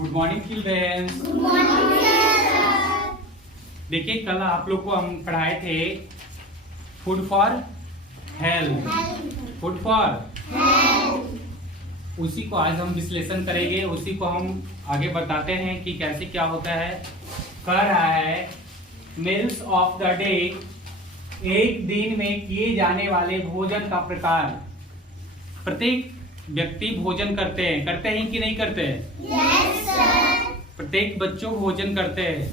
Good morning childrens. Good morning sir. देखिए कल आप लोग को हम पढ़ाए थे food for health. Food for उसी को आज हम विश्लेषण करेंगे, उसी को हम आगे बताते हैं कि कैसे क्या होता है। कह रहा है मील्स ऑफ द डे, एक दिन में किए जाने वाले भोजन का प्रकार। प्रत्येक व्यक्ति भोजन करते हैं कि नहीं करते हैं? Yes sir. प्रत्येक बच्चों भोजन करते हैं,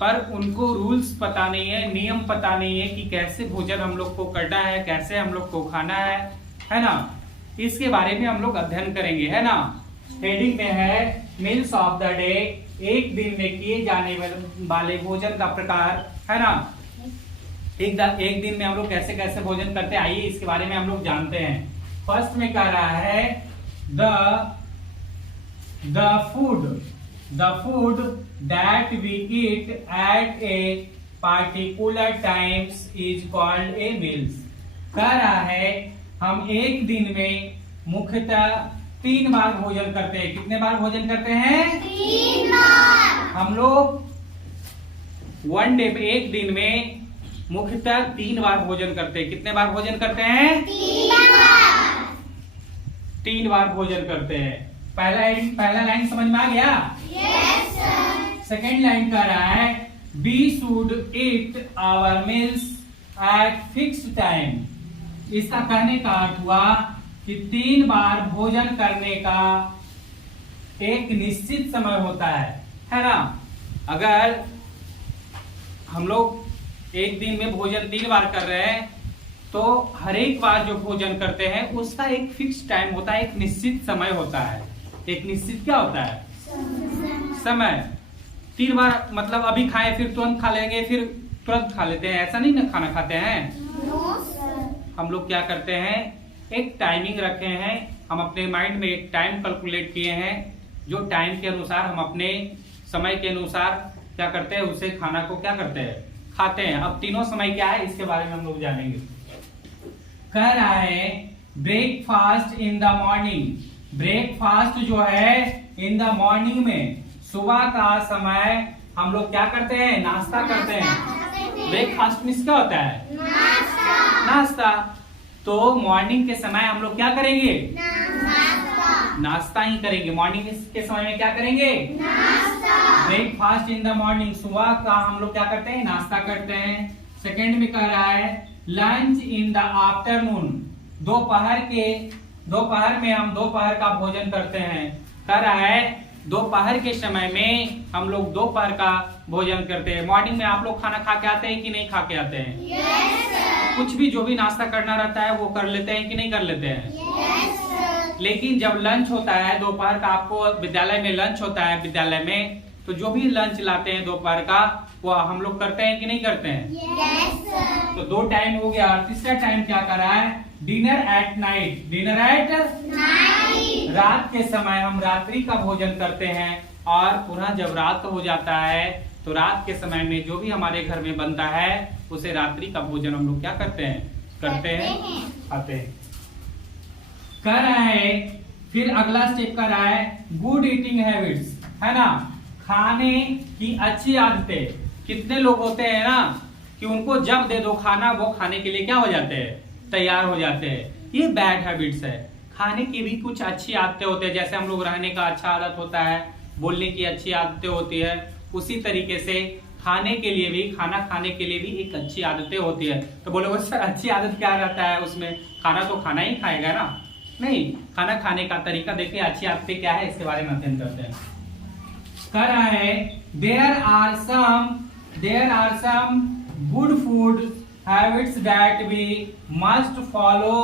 पर उनको रूल्स पता नहीं है, नियम पता नहीं है कि कैसे भोजन हम लोग को करना है, कैसे हम लोग को खाना है ना। इसके बारे में हम लोग अध्ययन करेंगे, है ना। हेडिंग में है मील्स ऑफ द डे, एक दिन में किए जाने वाले भोजन का प्रकार, है ना। एक दिन में हम लोग कैसे कैसे भोजन करते हैं, आइए इसके बारे में हम लोग जानते हैं। फर्स्ट में कह रहा है the food that we eat at a particular times is called a meals. कह रहा है हम एक दिन में मुख्यतः 3 बार भोजन करते हैं। कितने बार भोजन करते हैं? 3 बार। हम लोग वन डे पे एक दिन में मुख्यतः 3 बार भोजन करते हैं। कितने बार भोजन करते हैं? 3 बार भोजन करते हैं। पहला लाइन समझ में आ गया? Yes sir. सेकेंड लाइन कह रहा है we should eat our meals at fixed time. इसका कहने का अर्थ हुआ कि 3 बार भोजन करने का एक निश्चित समय होता है ना। अगर हम लोग एक दिन में भोजन 3 बार कर रहे हैं तो हर एक बार जो भोजन करते हैं उसका एक फिक्स टाइम होता है, एक निश्चित समय होता है। एक निश्चित क्या होता है? समय। 3 बार मतलब अभी खाएं फिर तुरंत खा लेंगे, फिर तुरंत खा लेते हैं, ऐसा नहीं ना खाना खाते हैं। No sir. हम लोग क्या करते हैं, एक टाइमिंग रखे हैं, हम अपने माइंड में एक टाइम कैलकुलेट किए हैं, जो टाइम के अनुसार हम अपने समय के अनुसार क्या करते हैं, उसे खाना को क्या करते हैं, खाते हैं। अब तीनों समय क्या है इसके बारे में हम लोग जानेंगे। कह रहा है breakfast in the morning. Breakfast जो है इन द मॉर्निंग में, सुबह का समय हम लोग क्या करते हैं, नाश्ता करते हैं। ब्रेकफास्ट मीन्स क्या होता है? नाश्ता। तो मॉर्निंग के समय हम लोग क्या करेंगे? नाश्ता ही करेंगे। मॉर्निंग के समय में क्या करेंगे? ब्रेकफास्ट इन द मॉर्निंग, सुबह का हम लोग क्या करते हैं, नाश्ता करते हैं। सेकंड में कह रहा है लंच इन द आफ्टरनून। दोपहर में हम दोपहर का भोजन करते हैं। कह रहा है दोपहर के समय में हम लोग दोपहर का भोजन करते हैं। मॉर्निंग में आप लोग खाना खा के आते हैं कि नहीं खा के आते हैं? yes, कुछ भी जो भी नाश्ता करना रहता है वो कर लेते हैं कि नहीं कर लेते हैं? yes, लेकिन जब लंच होता है दोपहर का, आपको विद्यालय में लंच होता है विद्यालय में, तो जो भी लंच लाते हैं दोपहर का वो हम लोग करते हैं कि नहीं करते हैं? yes, तो 2 टाइम हो गया। और तीसरा टाइम क्या कर रहा है? Dinner at night. Dinner eight night। रात के समय हम रात्रि का भोजन करते हैं। और पुनः जब रात हो जाता है तो रात के समय में जो भी हमारे घर में बनता है उसे रात्रि का भोजन हम लोग क्या करते हैं, करते हैं, खाते हैं। कह रहा है फिर अगला स्टेप कर रहा है गुड ईटिंग हैबिट्स, है ना। खाने की अच्छी आदतें। कितने लोग होते हैं ना कि उनको जब दे दो खाना वो खाने के लिए क्या हो जाते हैं, तैयार हो जाते हैं। ये बैड हैबिट्स है। खाने की भी कुछ अच्छी आदतें होते हैं, जैसे हम लोग रहने का अच्छा आदत होता है, बोलने की अच्छी आदतें होती है, उसी तरीके से खाने के लिए भी, खाना खाने के लिए भी एक अच्छी आदतें होती है। तो बोलोगे सर अच्छी आदत क्या रहता है उसमें? खाना तो खाना ही खाएगा ना। नहीं, खाना खाने का तरीका देखिए, अच्छी आदतें क्या है इसके बारे में अध्ययन करते हैं। कह रहा है there are some good food habits that we must follow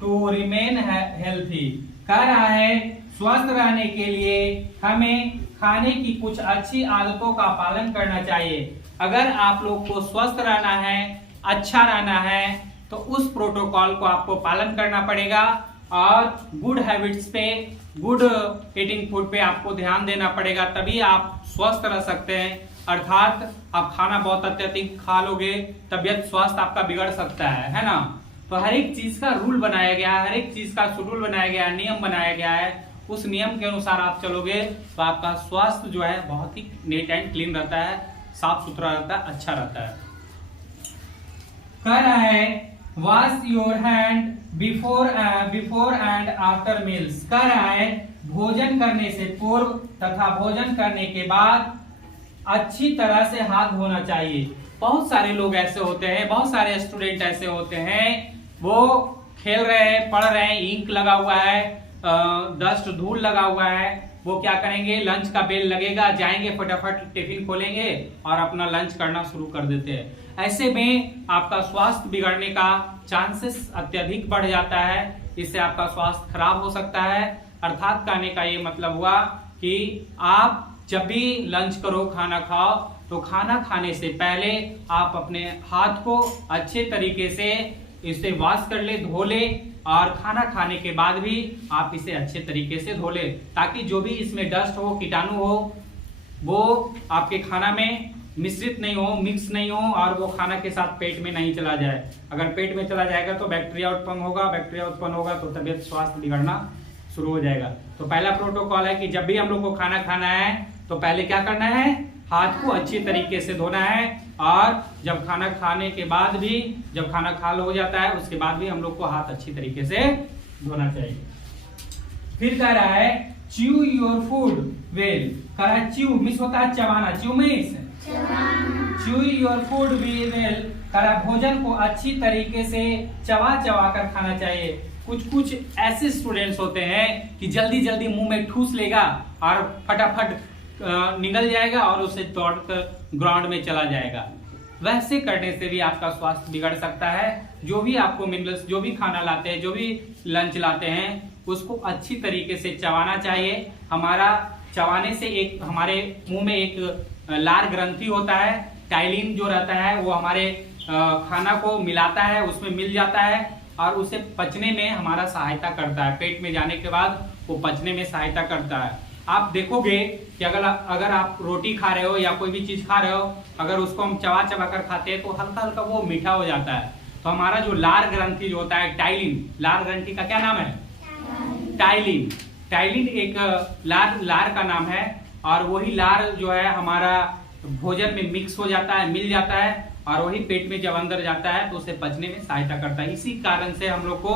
to remain healthy. कह रहा है स्वस्थ रहने के लिए हमें खाने की कुछ अच्छी आदतों का पालन करना चाहिए। अगर आप लोग को स्वस्थ रहना है, अच्छा रहना है, तो उस प्रोटोकॉल को आपको पालन करना पड़ेगा और गुड हैबिट्स पे, गुड ईटिंग फूड पे आपको ध्यान देना पड़ेगा, तभी आप स्वस्थ रह सकते हैं। अर्थात आप खाना बहुत अत्यधिक खा लोगे, तबियत स्वास्थ्य आपका बिगड़ सकता है ना। तो हर एक चीज का रूल बनाया गया है, हर एक चीज का शेड्यूल बनाया गया है, नियम बनाया गया है, उस नियम के अनुसार आप चलोगे तो आपका स्वास्थ्य जो है बहुत ही नीट एंड क्लीन रहता है, साफ सुथरा रहता है, अच्छा रहता है। कह रहा है wash your hand before and after meals. कह रहा है भोजन करने से पूर्व तथा भोजन करने के बाद अच्छी तरह से हाथ धोना चाहिए। बहुत सारे लोग ऐसे होते हैं, बहुत सारे स्टूडेंट ऐसे होते हैं, वो खेल रहे हैं, पढ़ रहे हैं, इंक लगा हुआ है, डस्ट धूल लगा हुआ है, वो क्या करेंगे, लंच का बेल लगेगा, जाएंगे फटाफट टिफिन खोलेंगे और अपना लंच करना शुरू कर देते हैं। ऐसे में आपका स्वास्थ्य बिगड़ने का चांसेस अत्यधिक बढ़ जाता है, इससे आपका स्वास्थ्य खराब हो सकता है। अर्थात कहने का ये मतलब हुआ कि आप जब भी लंच करो, खाना खाओ, तो खाना खाने से पहले आप अपने हाथ को अच्छे तरीके से इसे वॉश कर ले, धो ले, और खाना खाने के बाद भी आप इसे अच्छे तरीके से धो ले, ताकि जो भी इसमें डस्ट हो, कीटाणु हो, वो आपके खाना में मिश्रित नहीं हो, मिक्स नहीं हो, और वो खाना के साथ पेट में नहीं चला जाए। अगर पेट में चला जाएगा तो बैक्टीरिया उत्पन्न होगा, बैक्टीरिया उत्पन्न होगा तो तबियत स्वास्थ्य बिगड़ना शुरू हो जाएगा। तो पहला प्रोटोकॉल है कि जब भी हम लोग को खाना खाना है तो पहले क्या करना है, हाथ को अच्छी तरीके से धोना है, और जब खाना खाने के बाद भी, जब खाना खा हो जाता है उसके बाद भी हम लोग को हाथ अच्छी तरीके से धोना चाहिए। फिर कह रहा है च्यू योर फूड वेल। कह रहा है च्यू मिस होता है चबाना, chew miss, chew your food well. कह रहा है भोजन को अच्छी तरीके से चबा चबा कर खाना चाहिए। कुछ ऐसे स्टूडेंट्स होते हैं कि जल्दी जल्दी मुंह में ठूस लेगा और फटाफट निकल जाएगा और उसे दौड़कर ग्राउंड में चला जाएगा। वैसे करने से भी आपका स्वास्थ्य बिगड़ सकता है। जो भी आपको मिनरल्स, जो भी खाना लाते हैं, जो भी लंच लाते हैं, उसको अच्छी तरीके से चबाना चाहिए। हमारा चबाने से एक हमारे मुंह में एक लार ग्रंथि होता है, टाइलिन जो रहता है वो हमारे खाना को मिलाता है, उसमें मिल जाता है और उसे पचने में हमारा सहायता करता है। पेट में जाने के बाद वो पचने में सहायता करता है। आप देखोगे कि अगर आप रोटी खा रहे हो या कोई भी चीज खा रहे हो, अगर उसको हम चबा चबा कर खाते हैं तो हल्का हल्का वो मीठा हो जाता है। तो हमारा जो लार ग्रंथि जो होता है, टाइलिन, लार ग्रंथि का क्या नाम है, टाइलिन। टाइलिन एक लार का नाम है, और वही लार जो है हमारा भोजन में मिक्स हो जाता है, मिल जाता है, और वही पेट में जब अंदर जाता है तो उसे पचने में सहायता करता है। इसी कारण से हम लोग को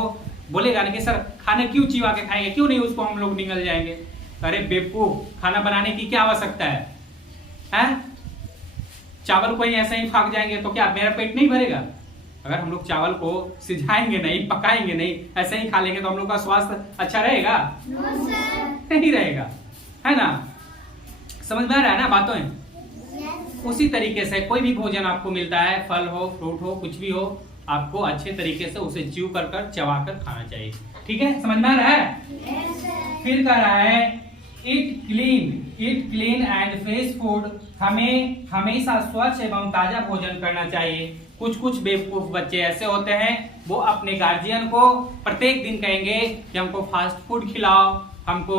बोलेगा ना कि सर खाने क्यों चिवा के खाएंगे, क्यों नहीं उसको हम लोग निगल जाएंगे। अरे बेवकूफ, खाना बनाने की क्या आवश्यकता है? चावल को ही ऐसे ही फाक जाएंगे तो क्या मेरा पेट नहीं भरेगा? अगर हम लोग चावल को सिझाएंगे नहीं, पकाएंगे नहीं, ऐसे ही खा लेंगे तो हम लोग का स्वास्थ्य अच्छा रहेगा? नहीं रहेगा, है ना? समझ में आ रहा है ना बातों? उसी तरीके से कोई भी भोजन आपको मिलता है, फल हो, फ्रूट हो, कुछ भी हो, आपको अच्छे तरीके से उसे च्यू कर चबा कर खाना चाहिए। ठीक है, समझ में आ रहा है? फिर कह रहा है it clean and fresh food. हमें हमेशा स्वच्छ एवं ताजा भोजन करना चाहिए। कुछ बेवकूफ बच्चे ऐसे होते हैं, वो अपने गार्जियन को प्रत्येक दिन कहेंगे कि हमको फास्ट फूड खिलाओ, हमको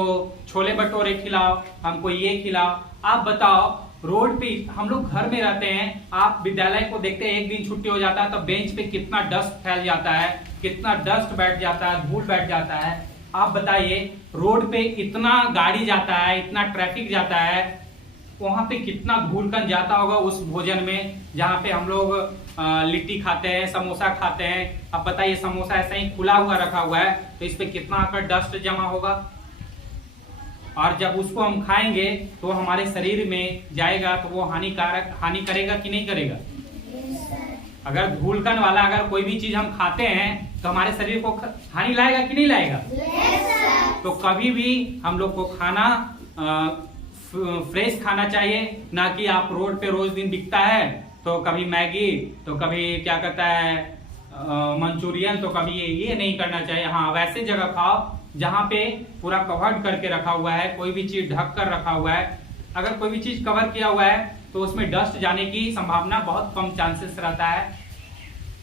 छोले भटूरे खिलाओ, हमको ये खिलाओ। आप बताओ, रोड पे हम लोग घर में रहते हैं, आप विद्यालय को देखते हैं, एक दिन छुट्टी हो जाता है तो बेंच पे कितना डस्ट फैल जाता है, कितना डस्ट बैठ जाता है, धूल बैठ जाता है। आप बताइए, रोड पे इतना गाड़ी जाता है, इतना ट्रैफिक जाता है, वहां पे कितना धूलकण जाता होगा उस भोजन में जहाँ पे हम लोग लिट्टी खाते हैं, समोसा खाते हैं। अब बताइए, समोसा ऐसा ही खुला हुआ रखा हुआ है तो इस पे कितना आकर डस्ट जमा होगा, और जब उसको हम खाएंगे तो हमारे शरीर में जाएगा तो वो हानि करेगा कि नहीं करेगा? अगर धूलकण वाला अगर कोई भी चीज हम खाते हैं तो हमारे शरीर को हानि लाएगा कि नहीं लाएगा? तो कभी भी हम लोग को खाना फ्रेश खाना चाहिए, ना कि आप रोड पे रोज दिन बिकता है तो कभी मैगी, तो कभी क्या कहता है मंचूरियन, तो कभी ये नहीं करना चाहिए। हाँ, वैसे जगह खाओ जहाँ पे पूरा कवर्ड करके रखा हुआ है, कोई भी चीज ढक कर रखा हुआ है। अगर कोई भी चीज कवर किया हुआ है तो उसमें डस्ट जाने की संभावना बहुत कम चांसेस रहता है,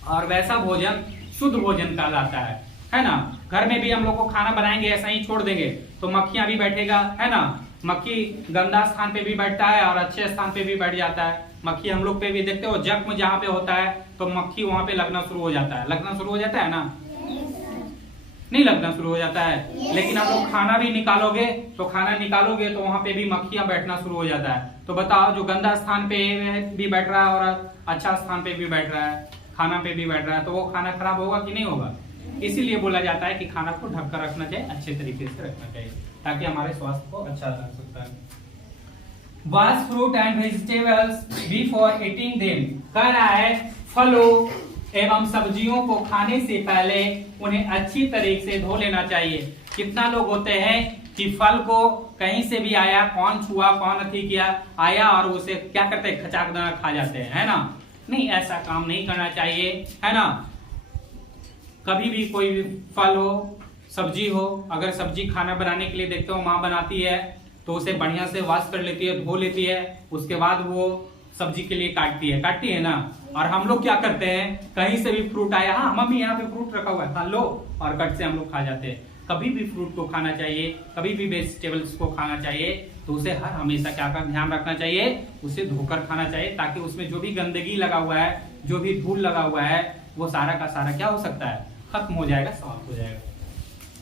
और वैसा भोजन शुद्ध भोजन कहलाता है ना? घर में भी हम लोग को खाना बनाएंगे, ऐसा ही छोड़ देंगे तो मक्खियां भी बैठेगा, है ना? मक्खी गंदा स्थान पे भी बैठता है और अच्छे स्थान पे भी बैठ जाता है। मक्खी हम लोग पे भी देखते हो, जख्म जहाँ पे होता है तो मक्खी वहां पे लगना शुरू हो जाता है, ना? नहीं लगना शुरू हो जाता है। लेकिन आप लोग खाना भी निकालोगे तो वहां पे भी मक्खियां बैठना शुरू हो जाता है। तो बताओ, जो गंदा स्थान पे भी बैठ रहा है और अच्छा स्थान पे भी बैठ रहा है, खाना पे भी बैठ रहा है, तो वो खाना खराब होगा कि नहीं होगा? इसीलिए बोला जाता है कि खाना को ढक कर रखना चाहिए, अच्छे तरीके से रखना चाहिए, ताकि हमारे स्वास्थ्य को अच्छा रह सकता है। Wash fruit and vegetables before eating them. कह रहा है फलों एवं सब्जियों को खाने से पहले उन्हें अच्छी तरीके से धो लेना चाहिए। कितना लोग होते हैं कि फल को कहीं से भी आया, कौन छुआ, कौन अथी किया, आया और उसे क्या करते हैं, खचाक देना खा जाते हैं, है ना? नहीं, ऐसा काम नहीं करना चाहिए, है ना? कभी भी कोई भी फल हो, सब्जी हो, अगर सब्जी खाना बनाने के लिए देखते हो माँ बनाती है तो उसे बढ़िया से वॉश कर लेती है, धो लेती है, उसके बाद वो सब्जी के लिए काटती है ना। और हम लोग क्या करते हैं, कहीं से भी फ्रूट आया, हाँ मम्मी यहाँ पे फ्रूट रखा हुआ है, खा लो, और कट से हम लोग खा जाते हैं। कभी भी फ्रूट को खाना चाहिए, कभी भी वेजिटेबल्स को खाना चाहिए तो उसे हर हमेशा क्या कर ध्यान रखना चाहिए, उसे धोकर खाना चाहिए, ताकि उसमें जो भी गंदगी लगा हुआ है, जो भी धूल लगा हुआ है, वो सारा का सारा क्या हो सकता है, खत्म हो जाएगा, साफ हो जाएगा।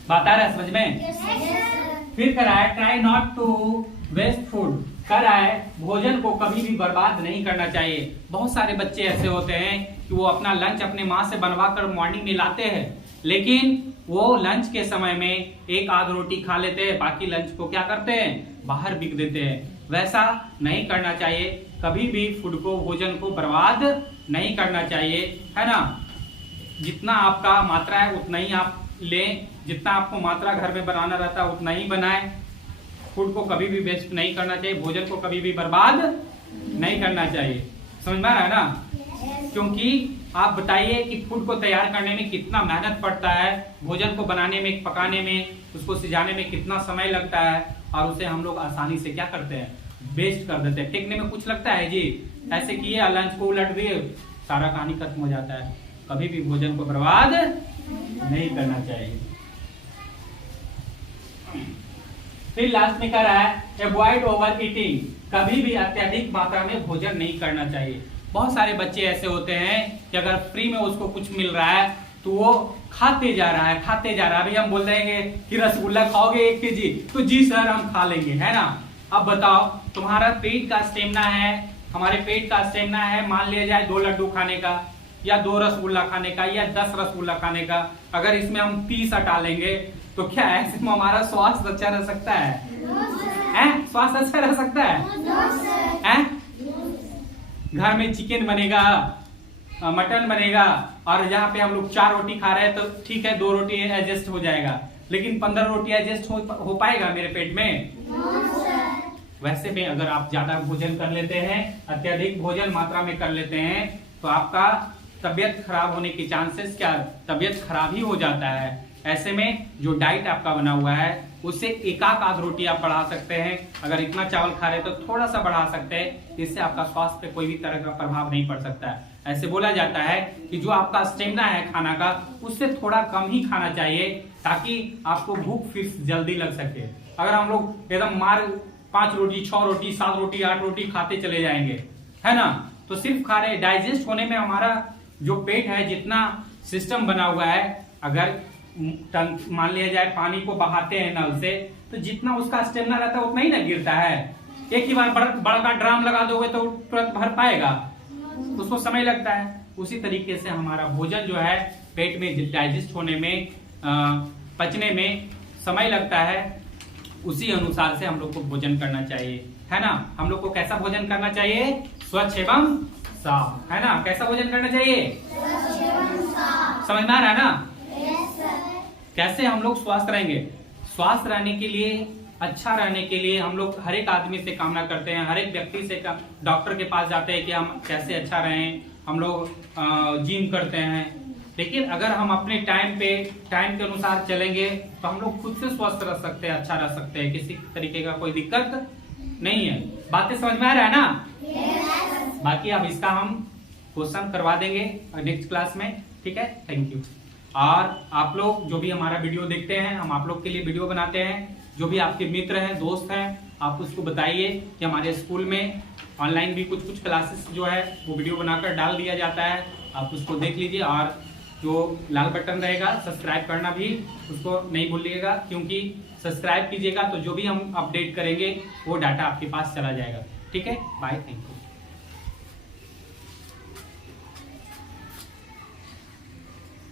बात आ रहा है समझ में? फिर कह रहा है try not to waste food. कह रहा है भोजन को कभी भी बर्बाद नहीं करना चाहिए। बहुत सारे बच्चे ऐसे होते हैं कि वो अपना लंच अपने माँ से बनवा कर मॉर्निंग में लाते हैं, लेकिन वो लंच के समय में एक आध रोटी खा लेते हैं, बाकी लंच को क्या करते हैं, बाहर बिक देते हैं। वैसा नहीं करना चाहिए, कभी भी फूड को, भोजन को बर्बाद नहीं करना चाहिए, है ना? जितना आपका मात्रा है उतना ही आप लें, जितना आपको मात्रा घर में बनाना रहता है उतना ही बनाएं। फूड को कभी भी वेस्ट नहीं करना चाहिए, भोजन को कभी भी बर्बाद नहीं करना चाहिए। समझ में आ रहा है ना? क्योंकि आप बताइए कि फूड को तैयार करने में कितना मेहनत पड़ता है, भोजन को बनाने में, पकाने में, उसको सिजाने में कितना समय लगता है, और उसे हम लोग आसानी से क्या करते हैं, वेस्ट कर देते हैं। फेंकने में कुछ लगता है जी, ऐसे किए लंच को उलट दिए, सारा कहानी खत्म हो जाता है। कभी भी भोजन को बर्बाद नहीं करना चाहिए। फिर लास्ट में कह रहा है अवॉइड ओवर ईटिंग। कभी भी अत्यधिक मात्रा में भोजन नहीं करना चाहिए। बहुत सारे बच्चे ऐसे होते हैं कि अगर फ्री में उसको कुछ मिल रहा है तो वो खाते जा रहा है। अभी हम बोल देंगे कि रसगुल्ला खाओगे 1 केजी, तो जी सर हम खा लेंगे, है ना? अब बताओ, तुम्हारा पेट का स्टेमिना है, हमारे पेट का स्टेमिना है, मान लिया जाए 2 लड्डू खाने का, या 2 रसगुल्ला खाने का, या 10 रसगुल्ला खाने का। अगर इसमें हम 30 हटा लेंगे तो क्या ऐसे में हमारा स्वास्थ्य अच्छा रह सकता है? स्वास्थ्य अच्छा रह सकता है? घर में चिकन बनेगा, मटन बनेगा, और यहाँ पे हम लोग 4 रोटी खा रहे हैं तो ठीक है, 2 रोटी एडजस्ट हो जाएगा, लेकिन 15 रोटी एडजस्ट हो पाएगा मेरे पेट में? वैसे में अगर आप ज्यादा भोजन कर लेते हैं, अत्यधिक भोजन मात्रा में कर लेते हैं, तो आपका तबियत खराब होने की चांसेस क्या, तबियत खराब ही हो जाता है। ऐसे में जो डाइट आपका बना हुआ है उससे एक आध रोटी आप बढ़ा सकते हैं। अगर इतना चावल खा रहे तो थोड़ा सा बढ़ा सकते हैं, इससे आपका स्वास्थ्य पे कोई भी तरह का प्रभाव नहीं पड़ सकता है। ऐसे बोला जाता है कि जो आपका स्टेमिना है खाना का, उससे थोड़ा कम ही खाना चाहिए, ताकि आपको भूख फिर जल्दी लग सके। अगर हम लोग एकदम मार 5 रोटी, 6 रोटी, 7 रोटी, 8 रोटी खाते चले जाएंगे, है ना, तो सिर्फ खा रहे, डाइजेस्ट होने में हमारा जो पेट है, जितना सिस्टम बना हुआ है, अगर मान लिया जाए पानी को बहाते हैं नल से, तो जितना उसका स्टेमिना रहता है उतना ही ना गिरता है। एक ही बार बड़ा ड्राम लगा दोगे तो तुरंत भर पाएगा, उसको समय लगता है। उसी तरीके से हमारा भोजन जो है पेट में डाइजेस्ट होने में, पचने में समय लगता है, उसी अनुसार से हम लोग को भोजन करना चाहिए, है ना? हम लोग को कैसा भोजन करना चाहिए? स्वच्छ एवं साफ, है ना? कैसा भोजन करना चाहिए? समझ में आ रहा है ना? कैसे हम लोग स्वस्थ रहेंगे? स्वस्थ रहने के लिए, अच्छा रहने के लिए हम लोग हर एक आदमी से कामना करते हैं, हर एक व्यक्ति से डॉक्टर के पास जाते हैं कि हम कैसे अच्छा रहें, हम लोग जिम करते हैं। लेकिन अगर हम अपने टाइम के अनुसार चलेंगे तो हम लोग खुद से स्वस्थ रह सकते हैं, अच्छा रह सकते हैं, किसी तरीके का कोई दिक्कत नहीं है। बातें समझ में आ रहा है ना? बाकी अब इसका हम क्वेश्चन करवा देंगे नेक्स्ट क्लास में, ठीक है? Thank you. और आप लोग जो भी हमारा वीडियो देखते हैं, हम आप लोग के लिए वीडियो बनाते हैं, जो भी आपके मित्र हैं, दोस्त हैं, आप उसको बताइए कि हमारे स्कूल में ऑनलाइन भी कुछ क्लासेस जो है वो वीडियो बनाकर डाल दिया जाता है, आप उसको देख लीजिए। और जो लाल बटन रहेगा सब्सक्राइब करना भी उसको नहीं भूलिएगा, क्योंकि सब्सक्राइब कीजिएगा तो जो भी हम अपडेट करेंगे वो डाटा आपके पास चला जाएगा। ठीक है, बाय, थैंक यू।